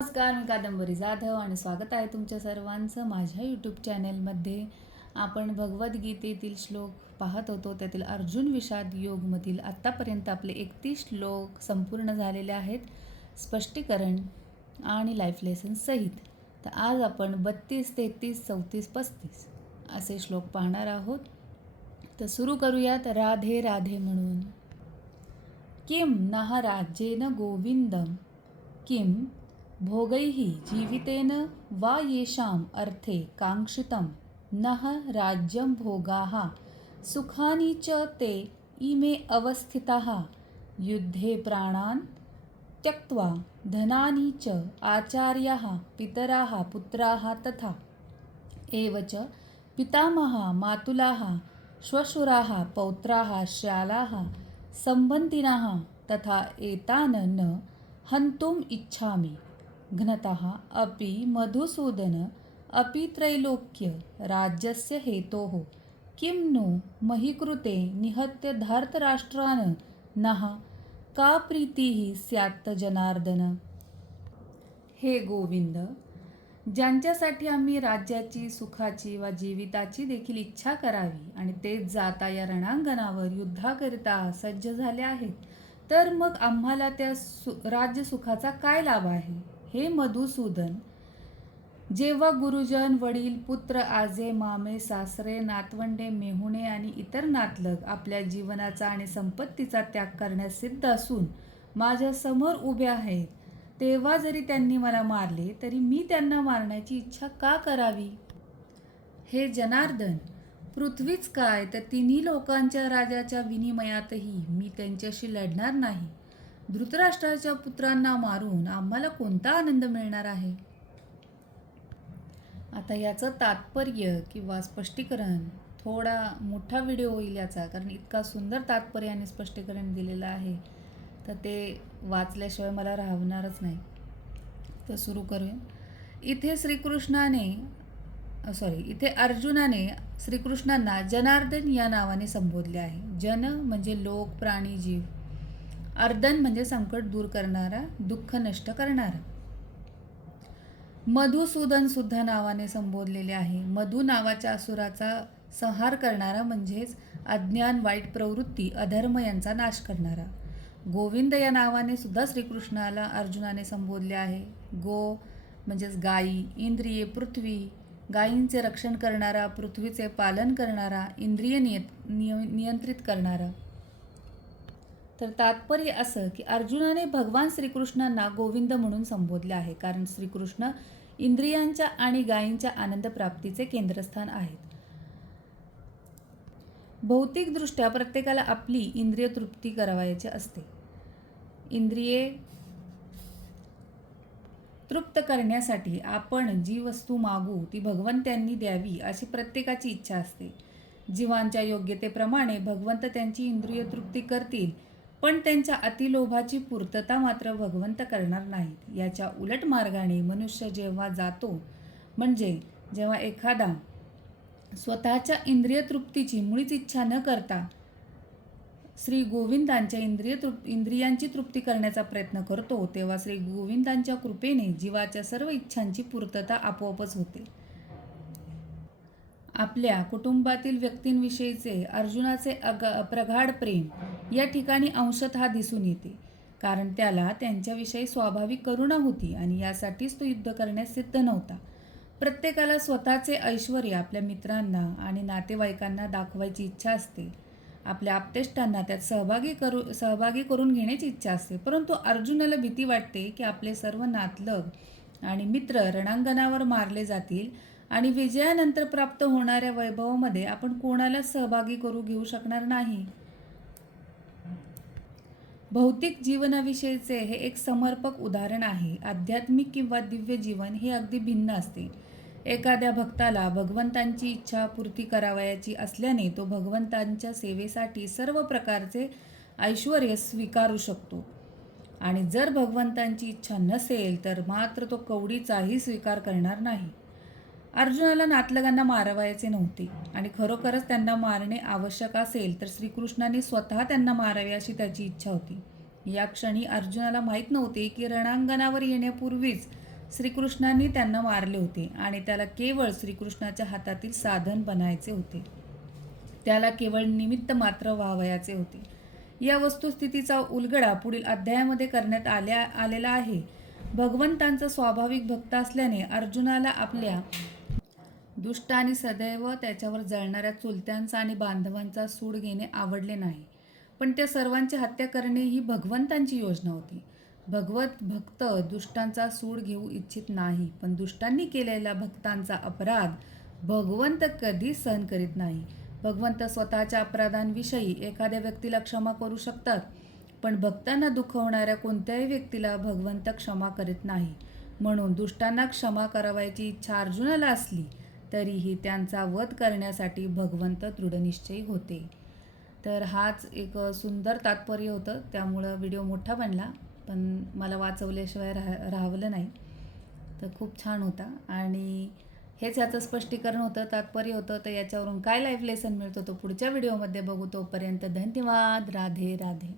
नमस्कार, मी कादंबरी जाधव आणि स्वागत आहे तुमच्या सर्वांचं माझ्या यूट्यूब चॅनेलमध्ये. आपण भगवद्गीतेतील श्लोक पाहत होतो. त्यातील अर्जुन विषाद योगमधील आत्तापर्यंत आपले 31 श्लोक संपूर्ण झालेले आहेत, स्पष्टीकरण आणि लाईफ लेसन सहित. तर आज आपण 32, 33, 34, 35 असे श्लोक पाहणार आहोत. तर सुरू करूयात. राधे राधे म्हणून. किम नः राज्येन गोविंदम किम भोगैः जीवितेन वा येषाम् अर्थे काङ्क्षितं नः राज्यं भोगाः सुखानि च ते इमे अवस्थिताः युद्धे प्राणान् त्यक्त्वा धनानि च आचार्याः पितराः पुत्राः तथा एव च पितामहाः मातुलाः श्वशुराः पौत्राः श्यालाः सम्बन्धिनः तथा एतान् न हन्तुम् इच्छामि घ्नतः अपि मधुसूदन अपि त्रैलोक्य राज्यस्य हेतोः किं नु महीकृते निहत्य धार्तराष्ट्रान् नः का प्रीतिः स्यात् जनार्दन. हे गोविंद, ज्यांच्यासाठी आम्ही राज्याची, सुखाची वा जीविताची देखील इच्छा करावी आणि तेच जाता या रणांगणावर युद्धाकरिता सज्ज झाले आहेत, तर मग आम्हाला त्या राज्य सुखाचा काय लाभ आहे. हे मधुसूदन, जेव्हा गुरुजन, वडील, पुत्र, आजे, मामे, सासरे, नातवंडे, मेहुणे आणि इतर नातलग आपल्या जीवनाचा आणि संपत्तीचा त्याग करण्यास सिद्ध असून माझ्या समोर उभे आहेत, तेव्हा जरी त्यांनी मला मारले तरी मी त्यांना मारण्याची इच्छा का करावी. हे जनार्दन, पृथ्वीच काय तर तिन्ही लोकांच्या राजाच्या विनिमयातही मी त्यांच्याशी लढणार नाही. धृतराष्ट्राच्या पुत्रांना मारून आम्हाला कोणता आनंद मिळणार आहे. आता याचं तात्पर्य किंवा स्पष्टीकरण, थोडा मोठा व्हिडिओ होईल याचा, कारण इतका सुंदर तात्पर्य आणि स्पष्टीकरण दिलेलं आहे, तर ते वाचल्याशिवाय मला राहणारच नाही. तर सुरू करूया. इथे अर्जुनाने श्रीकृष्णांना जनार्दन या नावाने संबोधले आहे. जन म्हणजे लोक, प्राणी, जीव. अर्दन म्हणजे संकट दूर करणारा, दुःख नष्ट करणारा. मधुसूदन सुद्धा नावाने संबोधलेले आहे. मधु नावाच्या असुराचा संहार करणारा, म्हणजेच अज्ञान, वाईट प्रवृत्ती, अधर्म यांचा नाश करणारा. गोविंद या नावाने सुद्धा श्रीकृष्णाला अर्जुनाने संबोधले आहे. गो म्हणजेच गायी, इंद्रिये, पृथ्वी, गायींचे रक्षण करणारा, पृथ्वीचे पालन करणारा, इंद्रिय नियंत्रित करणारा. तर तात्पर्य असं की अर्जुनाने भगवान श्रीकृष्णांना गोविंद म्हणून संबोधले आहे, कारण श्रीकृष्ण इंद्रियांच्या आणि गायींच्या आनंद प्राप्तीचे केंद्रस्थान आहेत. भौतिकदृष्ट्या प्रत्येकाला आपली इंद्रिय तृप्ती करावयाची असते. इंद्रिये तृप्त करण्यासाठी आपण जी वस्तू मागू ती भगवंतांनी द्यावी अशी प्रत्येकाची इच्छा असते. जीवांच्या योग्यतेप्रमाणे भगवंत त्यांची इंद्रिय तृप्ती करतील, पण त्यांच्या अतिलोभाची पूर्तता मात्र भगवंत करणार नाहीत. याच्या उलट मार्गाने मनुष्य जेव्हा जातो, म्हणजे जेव्हा एखादा स्वतःच्या इंद्रिय तृप्तीची मुळीच इच्छा न करता श्री गोविंदांच्या इंद्रियांची तृप्ती करण्याचा प्रयत्न करतो, तेव्हा श्री गोविंदांच्या कृपेने जीवाच्या सर्व इच्छांची पूर्तता आपोआपच होते. आपल्या कुटुंबातील व्यक्तींविषयीचे अर्जुनाचे प्रगाढ प्रेम या ठिकाणी अंशतः दिसून येते, कारण त्याला त्यांच्याविषयी स्वाभाविक करुणा होती आणि यासाठीच तो युद्ध करण्यास सिद्ध नव्हता. प्रत्येकाला स्वतःचे ऐश्वर्य आपल्या मित्रांना आणि नातेवाईकांना दाखवायची इच्छा असते. आपल्या आप्तेष्टांना त्यात सहभागी करून घेण्याची इच्छा असते. परंतु अर्जुनाला भीती वाटते की आपले सर्व नातलग आणि मित्र रणांगणावर मारले जातील आणि विजयानंतर प्राप्त होणाऱ्या वैभवामध्ये आपण कोणाला सहभागी करू घेऊ शकणार नाही. भौतिक जीवनाविषयीचे हे एक समर्पक उदाहरण आहे. आध्यात्मिक किंवा दिव्य जीवन हे अगदी भिन्न असते. एखाद्या भक्ताला भगवंतांची इच्छा पूर्ती करावयाची असल्याने तो भगवंतांच्या सेवेसाठी सर्व प्रकारचे ऐश्वर्य स्वीकारू शकतो, आणि जर भगवंतांची इच्छा नसेल तर मात्र तो कवडीचाही स्वीकार करणार नाही. अर्जुनाला नातलगांना मारावयाचे नव्हते आणि खरोखरच त्यांना मारणे आवश्यक असेल तर श्रीकृष्णाने स्वतः त्यांना मारावे अशी त्याची इच्छा होती. या क्षणी अर्जुनाला माहीत नव्हते की रणांगणावर येण्यापूर्वीच श्रीकृष्णांनी त्यांना मारले होते आणि त्याला केवळ श्रीकृष्णाच्या हातातील साधन बनायचे होते. त्याला केवळ निमित्त मात्र व्हावयाचे होते. या वस्तुस्थितीचा उलगडा पुढील अध्यायामध्ये करण्यात आलेला आहे. भगवंतांचा स्वाभाविक भक्त असल्याने अर्जुनाला आपल्या दुष्ट आणि सदैव त्याच्यावर जळणाऱ्या चुलत्यांचा आणि बांधवांचा सूड घेणे आवडले नाही. पण त्या सर्वांची हत्या करणे ही भगवंतांची योजना होती. भगवत भक्त दुष्टांचा सूड घेऊ इच्छित नाही, पण दुष्टांनी केलेला भक्तांचा अपराध भगवंत कधी सहन करीत नाही. भगवंत स्वतःच्या अपराधांविषयी एखाद्या व्यक्तीला क्षमा करू शकतात, पण भक्तांना दुखवणाऱ्या कोणत्याही व्यक्तीला भगवंत क्षमा करीत नाही. म्हणून दुष्टांना क्षमा करावयाची इच्छा अर्जुनाला असली तरीही त्यांचा वध करण्यासाठी भगवंत दृढनिश्चयी होते. तर हाच एक सुंदर तात्पर्य होतं. त्यामुळं व्हिडिओ मोठा बनला, पण मला वाचवल्याशिवाय राहवलं नाही. तर खूप छान होता आणि हेच याचं स्पष्टीकरण होतं, तात्पर्य होतं. तर याच्यावरून काय लाईफ लेसन मिळतो तो पुढच्या व्हिडिओमध्ये बघू. तोपर्यंत धन्यवाद. राधे राधे.